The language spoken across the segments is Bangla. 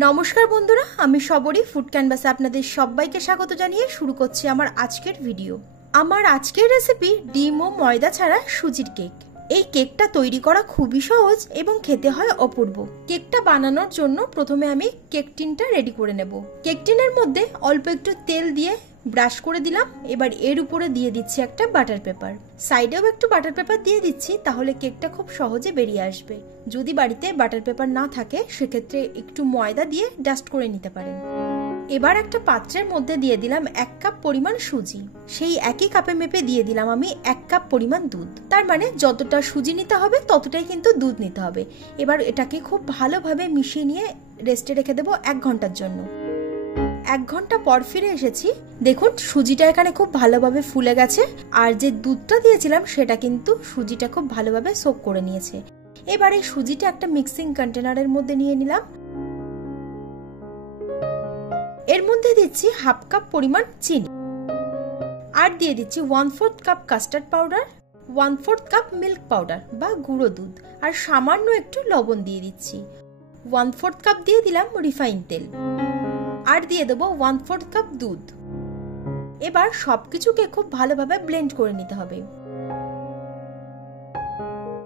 নমস্কার বন্ধুরা, আমি সবরী ফুড ক্যানভাসে আপনাদের সবাইকে স্বাগত জানিয়ে শুরু করছি আমার আজকের ভিডিও। আমার আজকের রেসিপি ডিম ও ময়দা ছাড়া সুজির কেক। এই কেকটা তৈরি করা খুবই সহজ এবং খেতে হয় অপূর্ব। কেকটা বানানোর জন্য প্রথমে আমি কেক টিনটা রেডি করে নেব। কেক টিনের মধ্যে অল্প একটু তেল দিয়ে ব্রাশ করে দিলাম। এবার এর উপরে দিয়ে দিচ্ছি একটা বাটার পেপার, সাইডেও একটু বাটার পেপার দিয়ে দিচ্ছি, তাহলে কেকটা খুব সহজে বেরিয়ে আসবে। যদি বাড়িতে বাটার পেপার না থাকে সেক্ষেত্রে একটু ময়দা দিয়ে ডাস্ট করে নিতে পারেন। এবার একটা পাত্রের মধ্যে দিয়ে দিলাম 1 কাপ পরিমাণ সুজি। সেই একই কাপে মেপে দিয়ে দিলাম আমি 1 কাপ পরিমাণ দুধ। তার মানে যতটা সুজি নিতে হবে ততটাই কিন্তু দুধ নিতে হবে। এবার এটাকে খুব ভালোভাবে মিশিয়ে নিয়ে রেস্টে রেখে দেবো 1 ঘন্টার জন্য। 1 ঘন্টা পর ফিরে এসেছি। দেখুন সুজিটা এখানে খুব ভালোভাবে ফুলে গেছে, আর যে দুধটা দিয়েছিলাম সেটা কিন্তু সুজিটা খুব ভালোভাবে সোক করে নিয়েছে। এবার এই সুজিটা একটা মিক্সিং কন্টেনারের মধ্যে নিয়ে নিলাম। এর মধ্যে দিচ্ছি 1/2 কাপ পরিমাণ চিনি, আর দিয়ে দিচ্ছি 1/4 cup custard powder, 1/4 cup milk powder বা গুঁড়ো দুধ, আর সামান্য একটু লবণ দিয়ে দিচ্ছি। 1/4 কাপ দিয়ে দিলাম রিফাইন তেল, আর দিয়ে দেবো 1/4 কাপ দুধ। এবার সবকিছুকে খুব ভালোভাবে ব্লেন্ড করে নিতে হবে।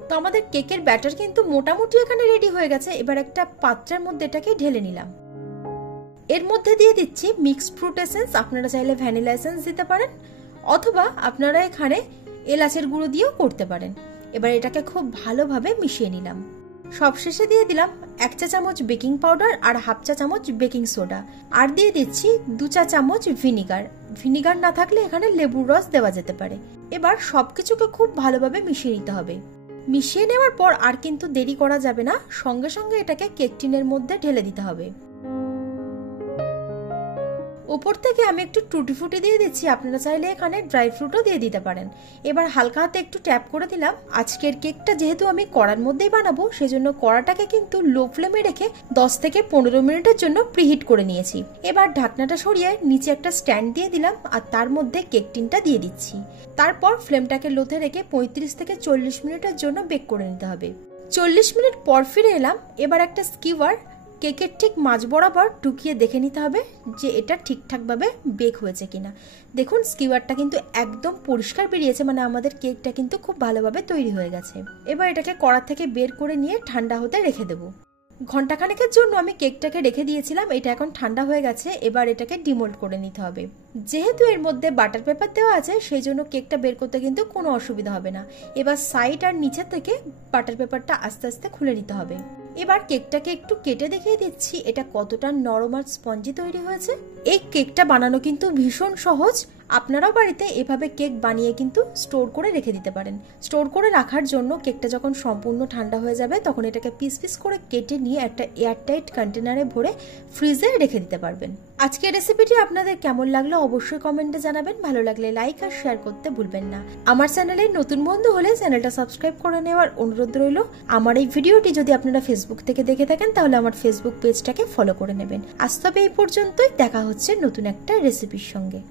তো আমাদের কেকের ব্যাটার কিন্তু মোটামুটি এখানে রেডি হয়ে গেছে। এবার একটা পাত্রের মধ্যে এটাকে ঢেলে নিলাম। এর মধ্যে দিয়ে দিচ্ছি মিক্সড ফ্রুট এসেন্স। আপনারা চাইলে ভ্যানিলা এসেন্স দিতে পারেন, অথবা আপনারা এখানে এলাচের গুঁড়ো দিয়েও করতে পারেন। এবার এটাকে খুব ভালোভাবে মিশিয়ে নিলাম। সবশেষে দিয়ে দিলাম 1 চা চামচ বেকিং পাউডার আর 1/2 চা চামচ বেকিং সোডা, আর দিয়ে দিচ্ছি 2 চা চামচ ভিনিগার। ভিনিগার না থাকলে এখানে লেবুর রস দেওয়া যেতে পারে। এবার সবকিছুকে খুব ভালোভাবে মিশিয়ে নিতে হবে। মিশিয়ে নেওয়ার পর আর কিন্তু দেরি করা যাবে না, সঙ্গে সঙ্গে এটাকে কেক টিনের মধ্যে ঢেলে দিতে হবে। উপর থেকে আমি একটু টুটি ফুটি দিয়ে দিচ্ছি, আপনারা চাইলে এখানে ড্রাই ফ্রুটও দিয়ে দিতে পারেন। এবার হালকা হাতে একটু ট্যাপ করে দিলাম। আজকের কেকটা যেহেতু আমি কড়ার মধ্যেই বানাবো, সেজন্য কড়াটাকে কিন্তু লো ফ্লেমে রেখে 10 থেকে 15 মিনিটের জন্য প্রিহিট করে নিয়েছি। এবার ঢাকনাটা সরিয়ে নিচে একটা স্ট্যান্ড দিয়ে দিলাম, আর তার মধ্যে কেক টিনটা দিয়ে দিচ্ছি। তারপর ফ্লেমটাকে লোতে রেখে 35 থেকে 40 মিনিটের জন্য বেক করে নিতে হবে। 40 মিনিট পর ফিরে এলাম। এবার একটা স্কিওয়ার কেকের ঠিক মাঝ বরাবর ঢুকিয়ে দেখে নিতে হবে যে এটা ঠিকঠাকভাবে বেক হয়েছে কিনা। দেখুন স্কিওয়ারটা কিন্তু একদম পরিষ্কার বেরিয়েছে, মানে আমাদের কেকটা কিন্তু খুব ভালোভাবে তৈরি হয়ে গেছে। এবার এটাকে কড়া থেকে বের করে নিয়ে ঠান্ডা হতে রেখে দেবো। ঘন্টাখানেকের জন্য আমি কেকটাকে রেখে দিয়েছিলাম, এটা এখন ঠান্ডা হয়ে গেছে। এবার এটাকে ডিমোল্ড করে নিতে হবে। যেহেতু এর মধ্যে বাটার পেপার দেওয়া আছে, সেই জন্য কেকটা বের করতে কিন্তু কোনো অসুবিধা হবে না। এবার সাইড আর নিচে থেকে বাটার পেপারটা আস্তে আস্তে খুলে নিতে হবে। এবার কেকটাকে একটু কেটে দেখিয়ে দিচ্ছি এটা কতটা নরম আর স্পঞ্জি তৈরি হয়েছে। এই কেকটা বানানো কিন্তু ভীষণ সহজ। আপনারাও বাড়িতে এভাবে কেক বানিয়ে কিন্তু স্টোর করে রেখে দিতে পারেন। স্টোর করে রাখার জন্য কেকটা যখন সম্পূর্ণ ঠান্ডা হয়ে যাবে, তখন এটাকে পিস পিস করে কেটে নিয়ে একটা এয়ারটাইট কন্টেনারে ভরে ফ্রিজে রেখে দিতে পারবেন। আজকের রেসিপিটি আপনাদের কেমন লাগলো অবশ্যই কমেন্টে জানাবেন। ভালো লাগলে লাইক আর শেয়ার করতে ভুলবেন না। আমার চ্যানেলে নতুন বন্ধু হলে চ্যানেলটা সাবস্ক্রাইব করে নেওয়ার অনুরোধ রইল। আমার এই ভিডিওটি যদি আপনারা ফেসবুক থেকে দেখে থাকেন, তাহলে আমার ফেসবুক পেজটাকে ফলো করে নেবেন। আজ তবে এই পর্যন্তই, দেখা হচ্ছে নতুন একটা রেসিপির সঙ্গে।